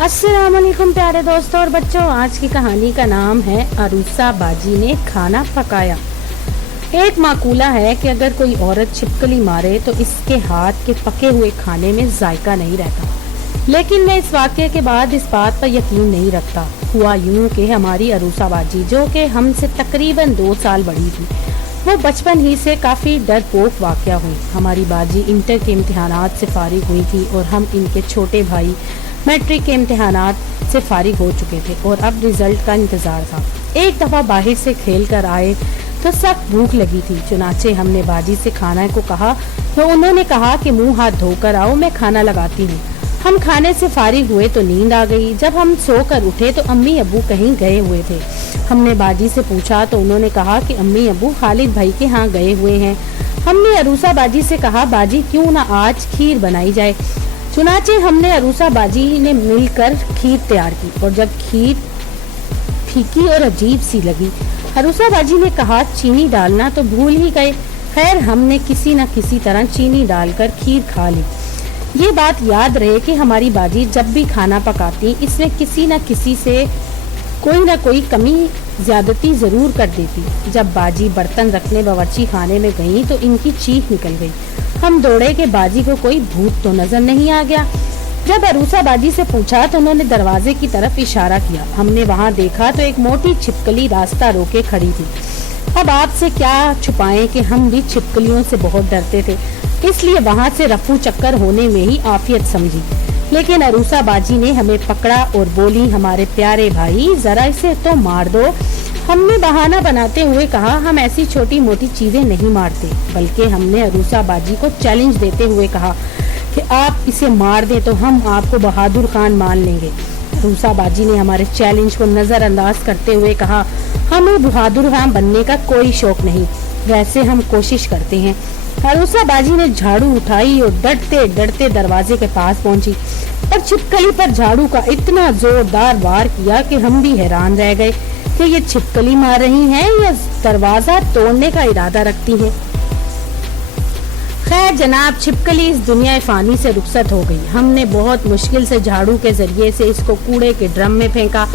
अस्सलाम वालेकुम प्यारे दोस्तों और बच्चों, आज की कहानी का नाम है अरूसा बाजी ने खाना पकाया। एक माकूला है कि अगर कोई औरत छिपकली मारे तो इसके हाथ के पके हुए खाने में जायका नहीं रहता, लेकिन मैं इस वाक़ये के बाद इस बात पर यकीन नहीं रखता। हुआ यूं कि हमारी अरूसा बाजी, जो कि हमसे तकरीबन 2 साल बड़ी थी, वो बचपन ही से काफ़ी डरपोक वाक़या हुई। हमारी बाजी इंटर के इम्तिहानात से फारिग हुई थी और हम इनके छोटे भाई मैट्रिक के इम्तिहानात से फारिग हो चुके थे और अब रिजल्ट का इंतज़ार था। एक दफ़ा बाहर से खेल कर आए तो सख्त भूख लगी थी, चुनाचे हमने बाजी से खाना को कहा तो उन्होंने कहा कि मुंह हाथ धोकर आओ, मैं खाना लगाती हूँ। हम खाने से फारिग हुए तो नींद आ गई। जब हम सोकर उठे तो अम्मी अब्बू कहीं गए हुए थे। हमने बाजी से पूछा तो उन्होंने कहा कि अम्मी अब्बू खालिद भाई के यहाँ गए हुए हैं। हमने अरूसा बाजी से कहा, बाजी क्यों ना आज खीर बनाई जाए। चुनाचे हमने अरूसा बाजी ने मिलकर खीर तैयार की और जब खीर फीकी और अजीब सी लगी, अरूसा बाजी ने कहा चीनी डालना तो भूल ही गए। खैर, हमने किसी न किसी तरह चीनी डालकर खीर खा ली। ये बात याद रहे कि हमारी बाजी जब भी खाना पकाती, इसमें किसी न किसी से कोई ना कोई कमी ज्यादती जरूर कर देती। जब बाजी बर्तन रखने बावर्ची खाने में गई तो इनकी चीख निकल गई। हम दौड़े कि बाजी को कोई भूत तो नजर नहीं आ गया। जब अरूसा बाजी से पूछा तो उन्होंने दरवाजे की तरफ इशारा किया। हमने वहां देखा तो एक मोटी छिपकली रास्ता रोके खड़ी थी। अब आपसे क्या छुपाएं कि हम भी छिपकलियों से बहुत डरते थे, इसलिए वहां से रफू चक्कर होने में ही आफियत समझी। लेकिन अरूसा बाजी ने हमें पकड़ा और बोली, हमारे प्यारे भाई जरा इसे तो मार दो। हमने बहाना बनाते हुए कहा, हम ऐसी छोटी मोटी चीजें नहीं मारते, बल्कि हमने अरूसा बाजी को चैलेंज देते हुए कहा कि आप इसे मार दें तो हम आपको बहादुर खान मान लेंगे। अरूसा बाजी ने हमारे चैलेंज को नजरअंदाज करते हुए कहा, हमें बहादुर खान बनने का कोई शौक नहीं, वैसे हम कोशिश करते हैं। अरूसा बाजी ने झाड़ू उठाई और डरते डरते दरवाजे के पास पहुंची और छिपकली पर झाड़ू का इतना जोरदार वार किया कि हम भी हैरान रह गए कि ये छिपकली मार रही हैं या दरवाजा तोड़ने का इरादा रखती हैं। खैर जनाब, छिपकली इस दुनिया फानी से रुखसत हो गई। हमने बहुत मुश्किल से झाड़ू के जरिए से इसको कूड़े के ड्रम में फेंका।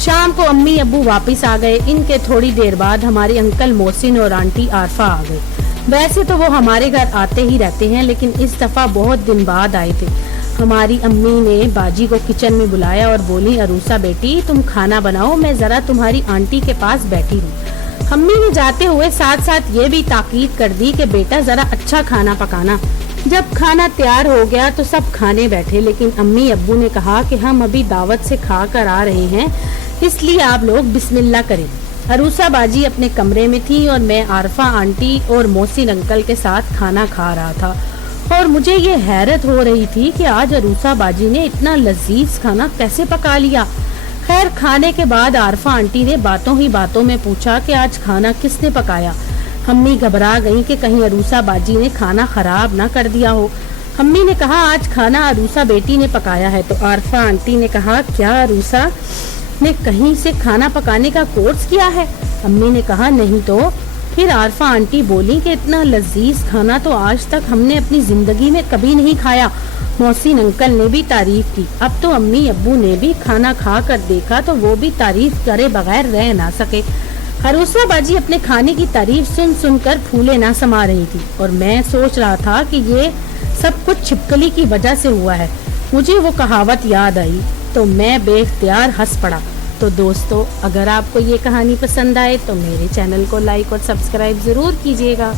शाम को अम्मी अब्बू वापस आ गए। इनके थोड़ी देर बाद हमारे अंकल मोहसिन और आंटी आरफा आ गए। वैसे तो वो हमारे घर आते ही रहते हैं, लेकिन इस दफा बहुत दिन बाद आए थे। हमारी अम्मी ने बाजी को किचन में बुलाया और बोली, अरूसा बेटी तुम खाना बनाओ, मैं जरा तुम्हारी आंटी के पास बैठी हूँ। अम्मी ने जाते हुए साथ साथ ये भी ताकीद कर दी कि बेटा जरा अच्छा खाना पकाना। जब खाना तैयार हो गया तो सब खाने बैठे, लेकिन अम्मी अब्बू ने कहा कि हम अभी दावत से खा कर आ रहे हैं, इसलिए आप लोग बिस्मिल्लाह करें। अरूसा बाजी अपने कमरे में थी और मैं आरफा आंटी और मोहसिन अंकल के साथ खाना खा रहा था और मुझे ये हैरत हो रही थी कि आज अरूसा बाजी ने इतना लजीज खाना कैसे पका लिया। खैर, खाने के बाद आरफा आंटी ने बातों ही बातों में पूछा कि आज खाना किसने पकाया। अम्मी घबरा गई कि कहीं अरूसा बाजी ने खाना खराब ना कर दिया हो। अम्मी ने कहा, आज खाना अरूसा बेटी ने पकाया है। तो आरफा आंटी ने कहा, क्या अरूसा ने कहीं से खाना पकाने का कोर्स किया है? अम्मी ने कहा, नहीं तो। फिर आरफा आंटी बोली कि इतना लजीज खाना तो आज तक हमने अपनी जिंदगी में कभी नहीं खाया। मोहसिन अंकल ने भी तारीफ की। अब तो अम्मी अब्बू ने भी खाना खा कर देखा तो वो भी तारीफ करे बगैर रह ना सके। अरूसा बाजी अपने खाने की तारीफ सुन सुनकर फूले ना समा रही थी और मैं सोच रहा था कि ये सब कुछ छिपकली की वजह से हुआ है। मुझे वो कहावत याद आई तो मैं बेख्तियार हंस पड़ा। तो दोस्तों, अगर आपको ये कहानी पसंद आए तो मेरे चैनल को लाइक और सब्सक्राइब जरूर कीजिएगा।